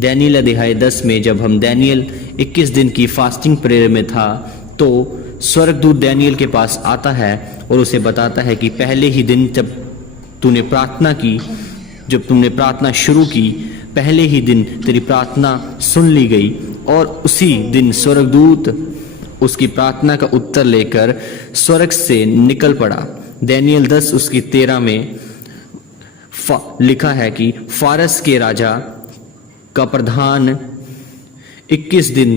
दानियेल अध्याय 10 में जब हम दानियेल 21 दिन की फास्टिंग प्रेयर में था तो स्वर्गदूत दानियेल के पास आता है और उसे बताता है कि पहले ही दिन जब तुमने प्रार्थना शुरू की, पहले ही दिन तेरी प्रार्थना सुन ली गई और उसी दिन स्वर्गदूत उसकी प्रार्थना का उत्तर लेकर स्वर्ग से निकल पड़ा। दानियेल 10 उसकी 13 में लिखा है कि फारस के राजा का प्रधान 21 दिन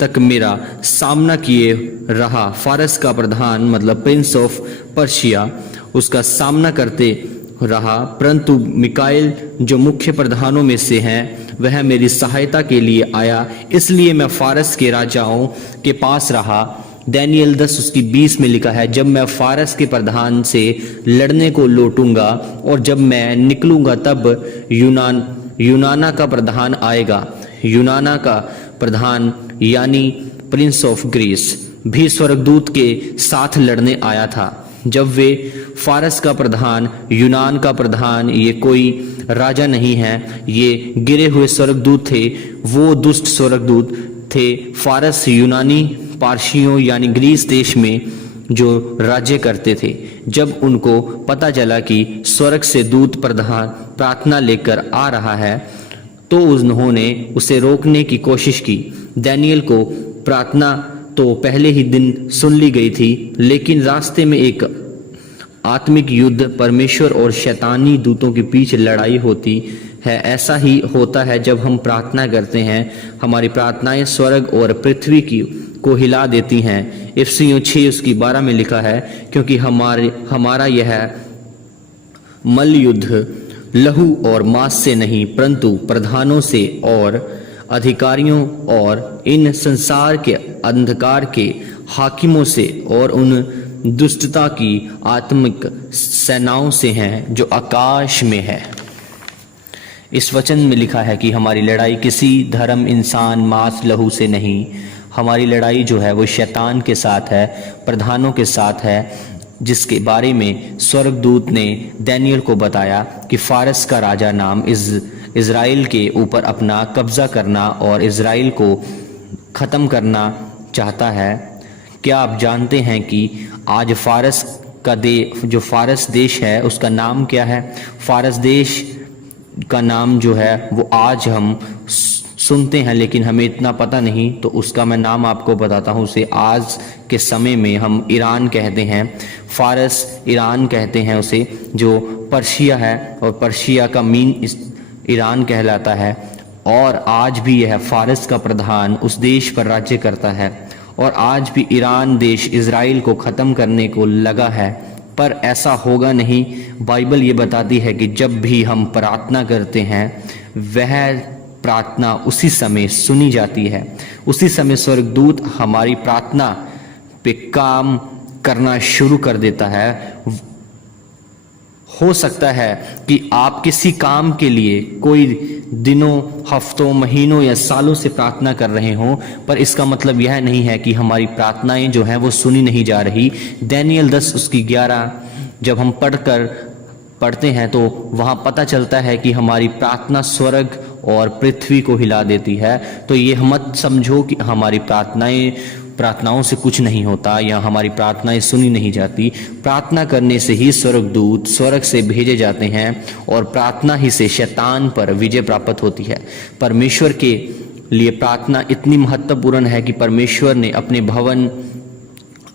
तक मेरा सामना किए रहा। फारस का प्रधान मतलब प्रिंस ऑफ पर्शिया उसका सामना करते रहा, परंतु मिकाएल जो मुख्य प्रधानों में से हैं वह मेरी सहायता के लिए आया, इसलिए मैं फारस के राजाओं के पास रहा। दानियेल 10 उसकी 20 में लिखा है, जब मैं फारस के प्रधान से लड़ने को लौटूंगा और जब मैं निकलूंगा तब यूनाना का प्रधान आएगा। यूनाना का प्रधान यानी प्रिंस ऑफ ग्रीस भी स्वर्गदूत के साथ लड़ने आया था। जब वे फारस का प्रधान, यूनान का प्रधान, ये कोई राजा नहीं है, ये गिरे हुए स्वर्गदूत थे, वो दुष्ट स्वर्गदूत थे। फारस यूनानी पारसियों यानी ग्रीस देश में जो राज्य करते थे। जब उनको पता चला कि स्वर्ग से दूत प्रधान प्रार्थना लेकर आ रहा है तो उन्होंने उसे रोकने की कोशिश की। दानियेल को प्रार्थना तो पहले ही दिन सुन ली गई थी, लेकिन रास्ते में एक आत्मिक युद्ध परमेश्वर और शैतानी दूतों के बीच लड़ाई होती है। ऐसा ही होता है जब हम प्रार्थना करते हैं, हमारी प्रार्थनाएं स्वर्ग और पृथ्वी को हिला देती हैं। इफिसियों 6 उसकी 12 में लिखा है, क्योंकि हमारा यह मल युद्ध लहू और मांस से नहीं परंतु प्रधानों से और अधिकारियों और इन संसार के अंधकार के हाकिमों से और उन दुष्टता की आत्मिक सेनाओं से हैं जो आकाश में है। इस वचन में लिखा है कि हमारी लड़ाई किसी धर्म, इंसान, मांस, लहू से नहीं, हमारी लड़ाई जो है वो शैतान के साथ है, प्रधानों के साथ है, जिसके बारे में स्वर्गदूत ने दानियेल को बताया कि फारस का राजा नाम इज़राइल के ऊपर अपना कब्जा करना और इज़राइल को ख़त्म करना चाहता है। क्या आप जानते हैं कि आज फारस का जो फारस देश है उसका नाम क्या है? फारस देश का नाम जो है वो आज हम सुनते हैं लेकिन हमें इतना पता नहीं, तो उसका मैं नाम आपको बताता हूँ। उसे आज के समय में हम ईरान कहते हैं। फारस ईरान कहते हैं उसे, जो पर्शिया है, और पर्शिया का मीन ईरान कहलाता है। और आज भी यह फारस का प्रधान उस देश पर राज्य करता है और आज भी ईरान देश इज़राइल को ख़त्म करने को लगा है, पर ऐसा होगा नहीं। बाइबल ये बताती है कि जब भी हम प्रार्थना करते हैं वह प्रार्थना उसी समय सुनी जाती है। उसी समय स्वर्गदूत हमारी प्रार्थना पे काम करना शुरू कर देता है। हो सकता है कि आप किसी काम के लिए कोई दिनों, हफ्तों, महीनों या सालों से प्रार्थना कर रहे हों, पर इसका मतलब यह नहीं है कि हमारी प्रार्थनाएं जो हैं वो सुनी नहीं जा रही। दानियेल 10 उसकी 11 जब हम पढ़ते हैं तो वहाँ पता चलता है कि हमारी प्रार्थना स्वर्ग और पृथ्वी को हिला देती है। तो ये मत समझो कि हमारी प्रार्थनाओं से कुछ नहीं होता या हमारी प्रार्थनाएं सुनी नहीं जाती। प्रार्थना करने से ही स्वर्गदूत स्वर्ग से भेजे जाते हैं और प्रार्थना ही से शैतान पर विजय प्राप्त होती है। परमेश्वर के लिए प्रार्थना इतनी महत्वपूर्ण है कि परमेश्वर ने अपने भवन,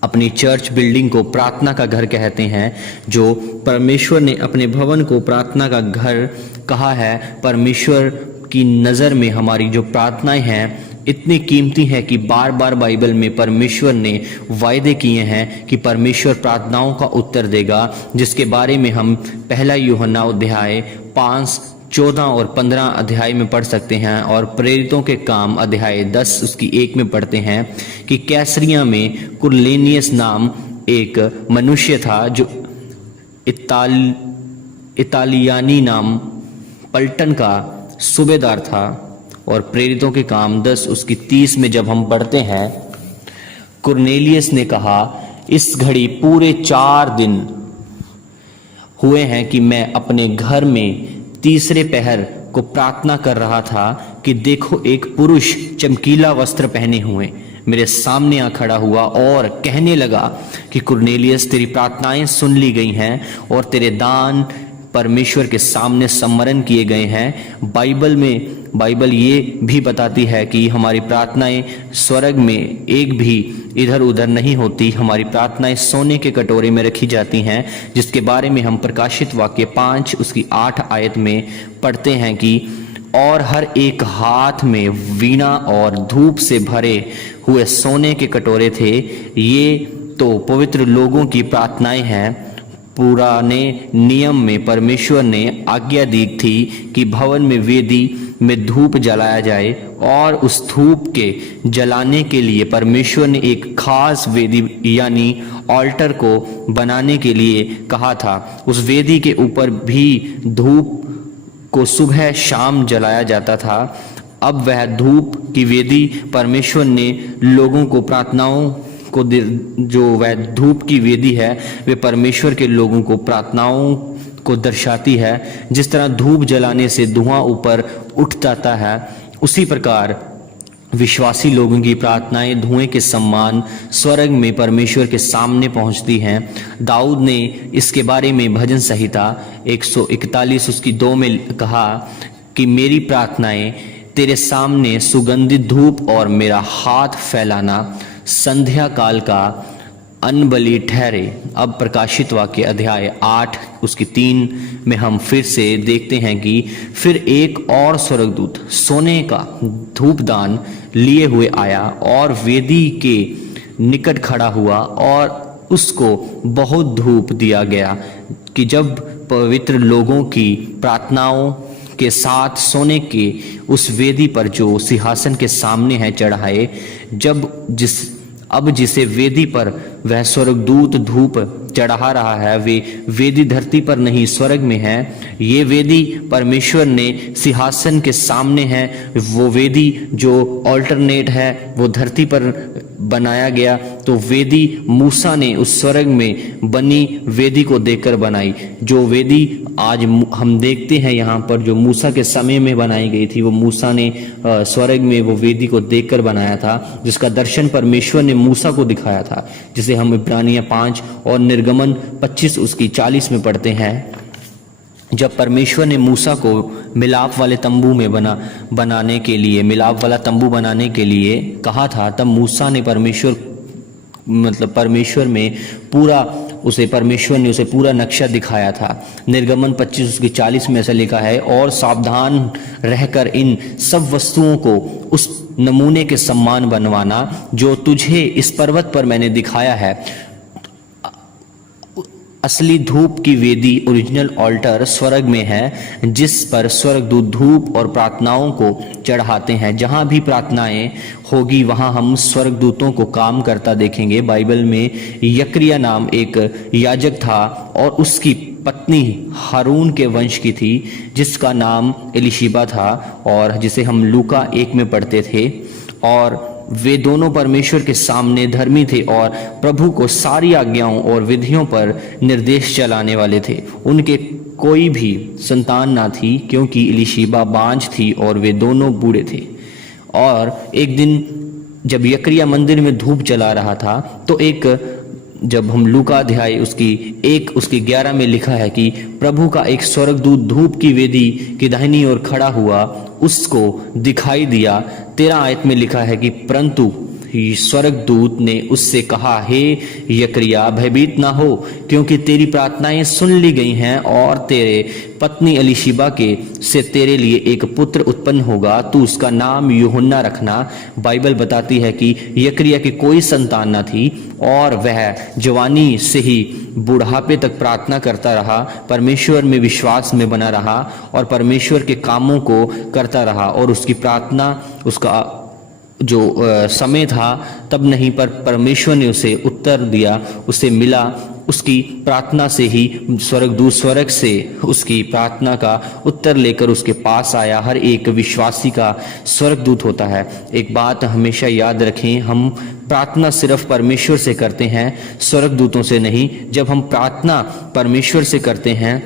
अपनी चर्च बिल्डिंग को प्रार्थना का घर कहते हैं। जो परमेश्वर ने अपने भवन को प्रार्थना का घर कहा है, परमेश्वर की नज़र में हमारी जो प्रार्थनाएं हैं इतनी कीमती है कि बार बार बाइबल में परमेश्वर ने वायदे किए हैं कि परमेश्वर प्रार्थनाओं का उत्तर देगा, जिसके बारे में हम पहला यूहन्ना अध्याय 5, 14 और 15 अध्याय में पढ़ सकते हैं। और प्रेरितों के काम अध्याय 10 उसकी 1 में पढ़ते हैं कि कैसरिया में कुरनेलियस नाम एक मनुष्य था जो इतालियानी नाम पलटन का सूबेदार था। और प्रेरितों के काम 10 उसकी 30 में जब हम पढ़ते हैं, कुरनेलियस ने कहा, इस घड़ी पूरे 4 दिन हुए हैं कि मैं अपने घर में तीसरे पहर को प्रार्थना कर रहा था कि देखो एक पुरुष चमकीला वस्त्र पहने हुए मेरे सामने आ खड़ा हुआ और कहने लगा कि कुरनेलियस, तेरी प्रार्थनाएं सुन ली गई हैं और तेरे दान परमेश्वर के सामने सम्मरण किए गए हैं। बाइबल ये भी बताती है कि हमारी प्रार्थनाएं स्वर्ग में एक भी इधर उधर नहीं होती, हमारी प्रार्थनाएं सोने के कटोरे में रखी जाती हैं, जिसके बारे में हम प्रकाशित वाक्य 5 उसकी 8 आयत में पढ़ते हैं कि और हर एक हाथ में वीणा और धूप से भरे हुए सोने के कटोरे थे। ये तो पवित्र लोगों की प्रार्थनाएं हैं। पुराने नियम में परमेश्वर ने आज्ञा दी थी कि भवन में वेदी में धूप जलाया जाए और उस धूप के जलाने के लिए परमेश्वर ने एक खास वेदी यानी ऑल्टर को बनाने के लिए कहा था। उस वेदी के ऊपर भी धूप को सुबह शाम जलाया जाता था। अब वह धूप की वेदी परमेश्वर ने लोगों को प्रार्थनाओं को जो वह धूप की वेदी है वे परमेश्वर के लोगों को प्रार्थनाओं को दर्शाती है। जिस तरह धूप जलाने से धुआं ऊपर उठ जाता है, उसी प्रकार विश्वासी लोगों की प्रार्थनाएं धुएं के समान स्वर्ग में परमेश्वर के सामने पहुंचती हैं। दाऊद ने इसके बारे में भजन संहिता 141 उसकी 2 में कहा कि मेरी प्रार्थनाएं तेरे सामने सुगंधित धूप और मेरा हाथ फैलाना संध्या काल का अनबलि ठहरे। अब प्रकाशित वाक्य अध्याय 8 उसकी 3 में हम फिर से देखते हैं कि फिर एक और स्वर्गदूत सोने का धूपदान लिए हुए आया और वेदी के निकट खड़ा हुआ और उसको बहुत धूप दिया गया कि जब पवित्र लोगों की प्रार्थनाओं के साथ सोने के उस वेदी पर जो सिंहासन के सामने है चढ़ाए, अब जिसे वेदी पर वह स्वर्गदूत धूप चढ़ा रहा है वे वेदी धरती पर नहीं स्वर्ग में है। ये वेदी परमेश्वर ने सिंहासन के सामने है। वो वेदी जो ऑल्टरनेट है वो धरती पर बनाया गया। तो वेदी मूसा ने उस स्वर्ग में बनी वेदी को देखकर बनाई। जो वेदी आज हम देखते हैं यहाँ पर जो मूसा के समय में बनाई गई थी, वो मूसा ने स्वर्ग में वो वेदी को देखकर बनाया था, जिसका दर्शन परमेश्वर ने मूसा को दिखाया था, जिसे हम इब्रानिया 5 और निर्गमन 25 उसकी 40 में पढ़ते हैं। जब परमेश्वर ने मूसा को मिलाप वाले तंबू में बनाने के लिए मिलाप वाला तंबू बनाने के लिए कहा था, तब मूसा ने परमेश्वर ने उसे पूरा नक्शा दिखाया था। निर्गमन 25 उसकी 40 में ऐसा लिखा है, और सावधान रहकर इन सब वस्तुओं को उस नमूने के समान बनवाना जो तुझे इस पर्वत पर मैंने दिखाया है। असली धूप की वेदी ओरिजिनल ऑल्टर स्वर्ग में है, जिस पर स्वर्गदूत धूप और प्रार्थनाओं को चढ़ाते हैं। जहां भी प्रार्थनाएं होगी वहां हम स्वर्गदूतों को काम करता देखेंगे। बाइबल में यकरिया नाम एक याजक था और उसकी पत्नी हारून के वंश की थी, जिसका नाम एलिशिबा था और जिसे हम लूका 1 में पढ़ते थे। और वे दोनों परमेश्वर के सामने धर्मी थे और प्रभु को सारी आज्ञाओं और विधियों पर निर्देश चलाने वाले थे। उनके कोई भी संतान ना थी, क्योंकि एलिशिबा बांझ थी और वे दोनों बूढ़े थे। और एक दिन जब यकरिया मंदिर में धूप जला रहा था, तो जब हम लूका अध्याय उसकी 11 में लिखा है कि प्रभु का एक स्वर्गदूत धूप की वेदी की दाहिनी ओर खड़ा हुआ, उसको दिखाई दिया। 13 आयत में लिखा है कि परंतु स्वर्गदूत ने उससे कहा, हे यकरिया, भयभीत ना हो, क्योंकि तेरी प्रार्थनाएं सुन ली गई हैं और तेरे पत्नी एलिशिबा से तेरे लिए एक पुत्र उत्पन्न होगा, तू उसका नाम यूहन्ना रखना। बाइबल बताती है कि यकरिया की कोई संतान न थी और वह जवानी से ही बुढ़ापे तक प्रार्थना करता रहा, परमेश्वर में विश्वास में बना रहा और परमेश्वर के कामों को करता रहा। और उसकी प्रार्थना, उसका जो समय था तब नहीं, पर परमेश्वर ने उसे उत्तर दिया, उसे मिला। उसकी प्रार्थना से ही स्वर्गदूत स्वर्ग से उसकी प्रार्थना का उत्तर लेकर उसके पास आया। हर एक विश्वासी का स्वर्गदूत होता है। एक बात हमेशा याद रखें, हम प्रार्थना सिर्फ परमेश्वर से करते हैं, स्वर्गदूतों से नहीं। जब हम प्रार्थना परमेश्वर से करते हैं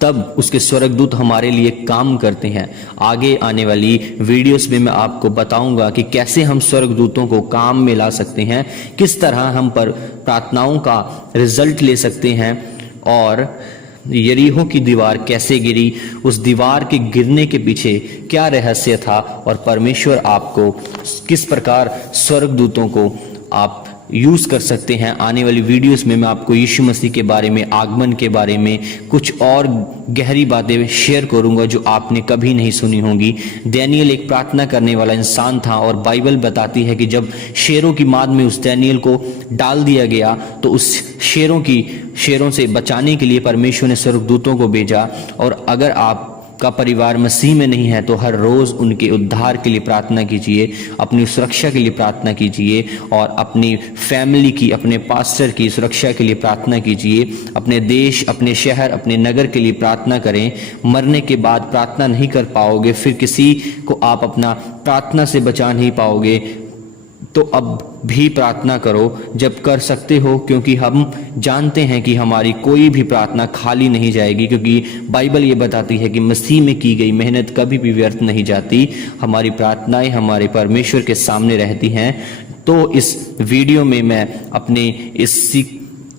तब उसके स्वर्गदूत हमारे लिए काम करते हैं। आगे आने वाली वीडियोस में मैं आपको बताऊंगा कि कैसे हम स्वर्गदूतों को काम में ला सकते हैं, किस तरह हम पर प्रार्थनाओं का रिजल्ट ले सकते हैं, और यरीहो की दीवार कैसे गिरी, उस दीवार के गिरने के पीछे क्या रहस्य था, और परमेश्वर आपको किस प्रकार स्वर्गदूतों को आप यूज कर सकते हैं। आने वाली वीडियोस में मैं आपको यीशु मसीह के बारे में, आगमन के बारे में कुछ और गहरी बातें शेयर करूंगा जो आपने कभी नहीं सुनी होंगी। डैनियल एक प्रार्थना करने वाला इंसान था, और बाइबल बताती है कि जब शेरों की माद में उस डैनियल को डाल दिया गया तो उस शेरों से बचाने के लिए परमेश्वर ने स्वर्गदूतों को भेजा। और अगर आप का परिवार मसीह में नहीं है तो हर रोज़ उनके उद्धार के लिए प्रार्थना कीजिए, अपनी सुरक्षा के लिए प्रार्थना कीजिए, और अपनी फैमिली की, अपने पास्टर की सुरक्षा के लिए प्रार्थना कीजिए। अपने देश, अपने शहर, अपने नगर के लिए प्रार्थना करें। मरने के बाद प्रार्थना नहीं कर पाओगे, फिर किसी को आप अपना प्रार्थना से बचा नहीं पाओगे, तो अब भी प्रार्थना करो जब कर सकते हो, क्योंकि हम जानते हैं कि हमारी कोई भी प्रार्थना खाली नहीं जाएगी, क्योंकि बाइबल ये बताती है कि मसीह में की गई मेहनत कभी भी व्यर्थ नहीं जाती। हमारी प्रार्थनाएं हमारे परमेश्वर के सामने रहती हैं। तो इस वीडियो में मैं अपने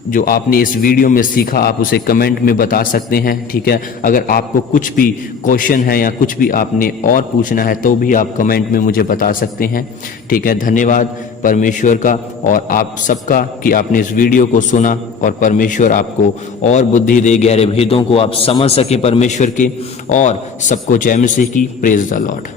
जो आपने इस वीडियो में सीखा, आप उसे कमेंट में बता सकते हैं, ठीक है। अगर आपको कुछ भी क्वेश्चन है या कुछ भी आपने और पूछना है तो भी आप कमेंट में मुझे बता सकते हैं, ठीक है। धन्यवाद परमेश्वर का और आप सबका कि आपने इस वीडियो को सुना, और परमेश्वर आपको और बुद्धि दे, गहरे भेदों को आप समझ सके परमेश्वर के, और सबको जय मसीह की। Praise the Lord.